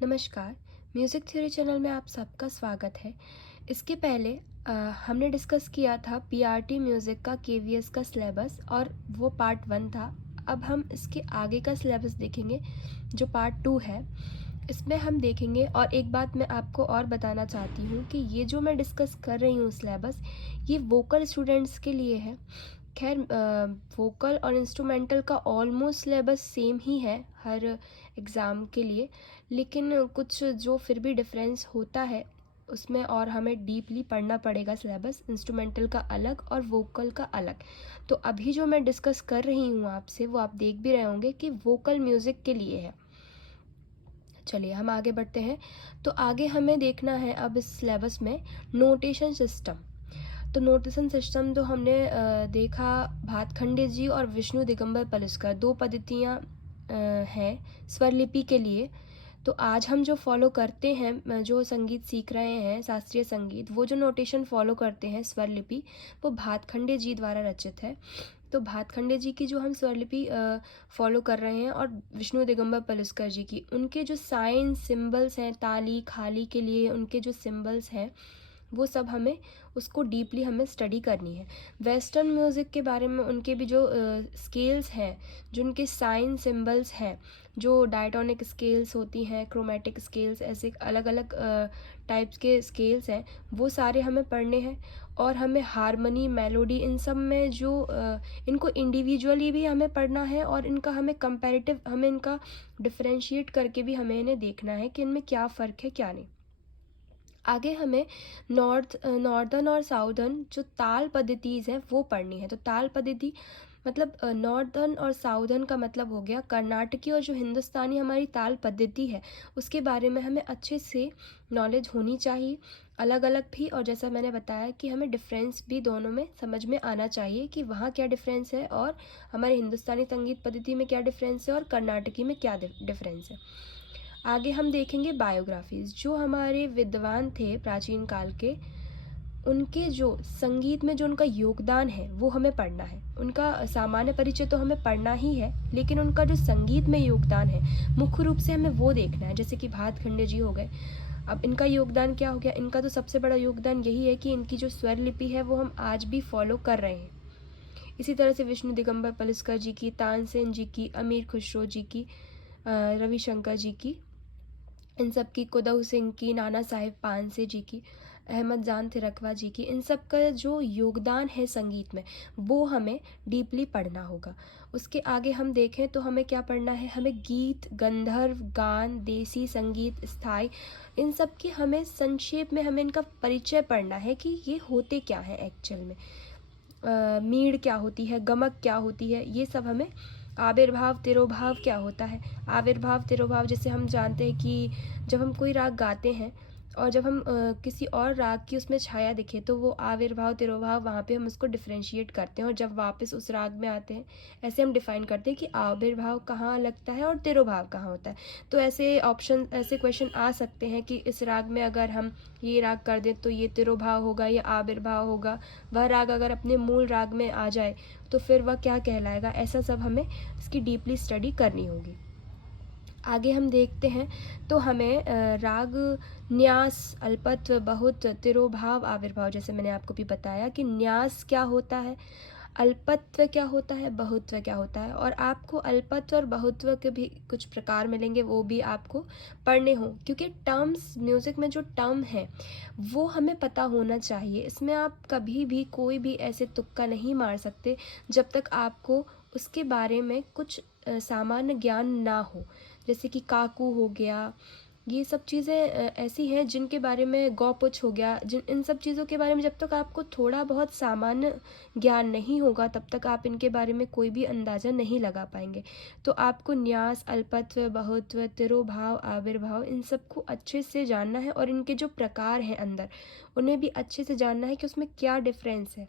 नमस्कार। Music theory channel में आप सबका स्वागत है। इसके पहले हमने डिस्कस किया था पीआरटी म्यूज़िक का केवीएस का सिलेबस और वो पार्ट 1 था। अब हम इसके आगे का सिलेबस देखेंगे जो पार्ट 2 है। इसमें हम देखेंगे, और एक बात मैं आपको और बताना चाहती हूँ कि ये जो मैं डिस्कस कर रही हूँ सिलेबस, ये वोकल स्टूडेंट्स के लिए है। खैर, वोकल और इंस्ट्रूमेंटल का ऑलमोस्ट सिलेबस सेम ही है हर एग्ज़ाम के लिए, लेकिन कुछ जो फिर भी डिफरेंस होता है उसमें, और हमें डीपली पढ़ना पड़ेगा सिलेबस, इंस्ट्रूमेंटल का अलग और वोकल का अलग। तो अभी जो मैं डिस्कस कर रही हूँ आपसे, वो आप देख भी रहे होंगे कि वोकल म्यूज़िक के लिए है। चलिए हम आगे बढ़ते हैं। तो आगे हमें देखना है अब इस सिलेबस में नोटेशन सिस्टम। तो नोटेशन सिस्टम तो हमने देखा, भातखंडे जी और विष्णु दिगंबर पलुस्कर, दो पद्धतियाँ हैं स्वरलिपि के लिए। तो आज हम जो फॉलो करते हैं, जो संगीत सीख रहे हैं शास्त्रीय संगीत, वो जो नोटेशन फॉलो करते हैं स्वरलिपि, वो भातखंडे जी द्वारा रचित है। तो भातखंडे जी की जो हम स्वरलिपि फॉलो कर रहे हैं, और विष्णु दिगंबर पलुस्कर जी की, उनके जो साइन सिंबल्स हैं, ताली खाली के लिए उनके जो सिंबल्स हैं, वो सब हमें उसको डीपली हमें स्टडी करनी है। वेस्टर्न म्यूज़िक के बारे में उनके भी जो स्केल्स हैं, जो उनके साइन सिंबल्स हैं, जो डायटोनिक स्केल्स होती हैं, क्रोमेटिक स्केल्स, ऐसे अलग अलग टाइप्स के स्केल्स हैं, वो सारे हमें पढ़ने हैं। और हमें हारमोनी, मेलोडी, इन सब में जो इनको इंडिविजुअली भी हमें पढ़ना है, और इनका हमें कंपैरेटिव, हमें इनका डिफरेंशिएट करके भी हमें इन्हें देखना है कि इनमें क्या फ़र्क है क्या नहीं। आगे हमें नॉर्दर्न और साउदर्न जो ताल पद्धतीज़ हैं वो पढ़नी है। तो ताल पद्धति मतलब नॉर्दर्न और साउदर्न का मतलब हो गया कर्नाटकी, और जो हिंदुस्तानी हमारी ताल पद्धति है उसके बारे में हमें अच्छे से नॉलेज होनी चाहिए, अलग अलग भी। और जैसा मैंने बताया कि हमें डिफरेंस भी दोनों में समझ में आना चाहिए कि वहाँ क्या डिफरेंस है, और हमारे हिंदुस्तानी संगीत पद्धति में क्या डिफरेंस है, और कर्नाटकी में क्या डिफरेंस है। आगे हम देखेंगे बायोग्राफीज। जो हमारे विद्वान थे प्राचीन काल के, उनके जो संगीत में जो उनका योगदान है वो हमें पढ़ना है। उनका सामान्य परिचय तो हमें पढ़ना ही है, लेकिन उनका जो संगीत में योगदान है मुख्य रूप से हमें वो देखना है। जैसे कि भातखंडे जी हो गए, अब इनका योगदान क्या हो गया? इनका तो सबसे बड़ा योगदान यही है कि इनकी जो स्वर लिपि है वो हम आज भी फॉलो कर रहे हैं। इसी तरह से विष्णु दिगंबर पलुस्कर जी की, तानसेन जी की, अमीर खुसरो जी की, रविशंकर जी की, इन सब की, कुदऊ सिंह की, नाना साहेब पानसे जी की, अहमद जान तिरकवा जी की, इन सब का जो योगदान है संगीत में वो हमें डीपली पढ़ना होगा। उसके आगे हम देखें तो हमें क्या पढ़ना है? हमें गीत, गंधर्व, गान, देसी संगीत, स्थाई, इन सब की हमें संक्षेप में हमें इनका परिचय पढ़ना है कि ये होते क्या हैं एक्चुअल में। मीड़ क्या होती है, गमक क्या होती है, ये सब हमें। आविर्भाव, तिरोभाव क्या होता है? आविर्भाव, तिरोभाव, जैसे हम जानते हैं कि जब हम कोई राग गाते हैं और जब हम किसी और राग की उसमें छाया दिखे, तो वो आविर्भाव, तिरोभाव, वहाँ पे हम उसको डिफरेंशिएट करते हैं, और जब वापस उस राग में आते हैं ऐसे हम डिफाइन करते हैं कि आविर्भाव कहाँ लगता है और तिरोभाव कहाँ होता है। तो ऐसे ऑप्शन, ऐसे क्वेश्चन आ सकते हैं कि इस राग में अगर हम ये राग कर दें तो ये तिरोभाव होगा या आविर्भाव होगा, वह राग अगर अपने मूल राग में आ जाए तो फिर वह क्या कहलाएगा। ऐसा सब हमें इसकी डीपली स्टडी करनी होगी। आगे हम देखते हैं तो हमें राग, न्यास, अल्पत्व, बहुत, तिरोभाव, आविर्भाव, जैसे मैंने आपको भी बताया कि न्यास क्या होता है, अल्पत्व क्या होता है, बहुत्व क्या होता है। और आपको अल्पत्व और बहुत्व के भी कुछ प्रकार मिलेंगे, वो भी आपको पढ़ने हों, क्योंकि टर्म्स, म्यूज़िक में जो टर्म है वो हमें पता होना चाहिए। इसमें आप कभी भी कोई भी ऐसे तुक्का नहीं मार सकते जब तक आपको उसके बारे में कुछ सामान्य ज्ञान ना हो। जैसे कि काकू हो गया, ये सब चीज़ें ऐसी हैं जिनके बारे में, गौपुच हो गया, जिन इन सब चीज़ों के बारे में जब तक आपको थोड़ा बहुत सामान्य ज्ञान नहीं होगा तब तक आप इनके बारे में कोई भी अंदाज़ा नहीं लगा पाएंगे। तो आपको न्यास, अल्पत्व, बहुत्व, तिरोभाव, आविर्भाव, इन सबको अच्छे से जानना है, और इनके जो प्रकार हैं अंदर उन्हें भी अच्छे से जानना है कि उसमें क्या डिफरेंस है।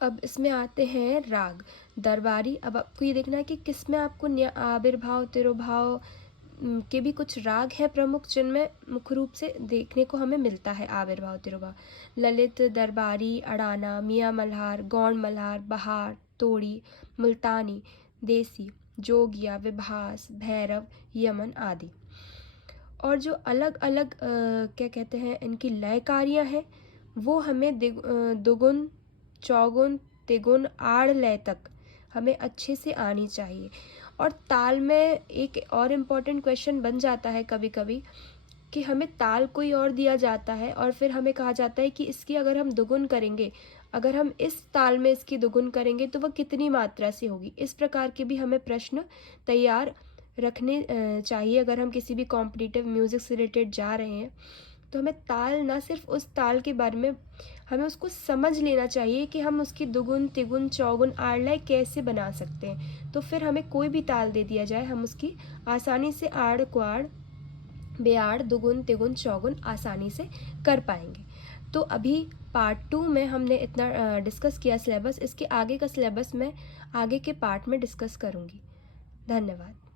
अब इसमें आते हैं राग, दरबारी। अब आपको ये देखना है कि किस में आपको आविर्भाव, तिरोभाव के भी कुछ राग हैं प्रमुख, जिनमें मुख्य रूप से देखने को हमें मिलता है आविर्भाव, तिरोभाव। ललित, दरबारी, अड़ाना, मियाँ मल्हार, गौड़ मल्हार, बहार, तोड़ी, मुल्तानी, देसी, जोगिया, विभास, भैरव, यमन आदि। और जो अलग अलग क्या कहते हैं इनकी लयकारियाँ हैं वो हमें दुगुन, चौगुन, तिगुन, आड़ लय तक हमें अच्छे से आनी चाहिए। और ताल में एक और इम्पॉर्टेंट क्वेश्चन बन जाता है कभी कभी कि हमें ताल कोई और दिया जाता है और फिर हमें कहा जाता है कि इसकी अगर हम दुगुन करेंगे, अगर हम इस ताल में इसकी दुगुन करेंगे तो वह कितनी मात्रा से होगी। इस प्रकार के भी हमें प्रश्न तैयार रखने चाहिए। अगर हम किसी भी कॉम्पिटिटिव म्यूज़िक से रिलेटेड जा रहे हैं तो हमें ताल, ना सिर्फ उस ताल के बारे में हमें उसको समझ लेना चाहिए कि हम उसकी दुगुन, तिगुन, चौगुन, आड़ कैसे बना सकते हैं। तो फिर हमें कोई भी ताल दे दिया जाए हम उसकी आसानी से आड़, क्वाड़, बेआड़, दुगुन, तिगुन, चौगुन आसानी से कर पाएंगे। तो अभी पार्ट 2 में हमने इतना डिस्कस किया सिलेबस। इसके आगे का सिलेबस मैं आगे के पार्ट में डिस्कस करूँगी। धन्यवाद।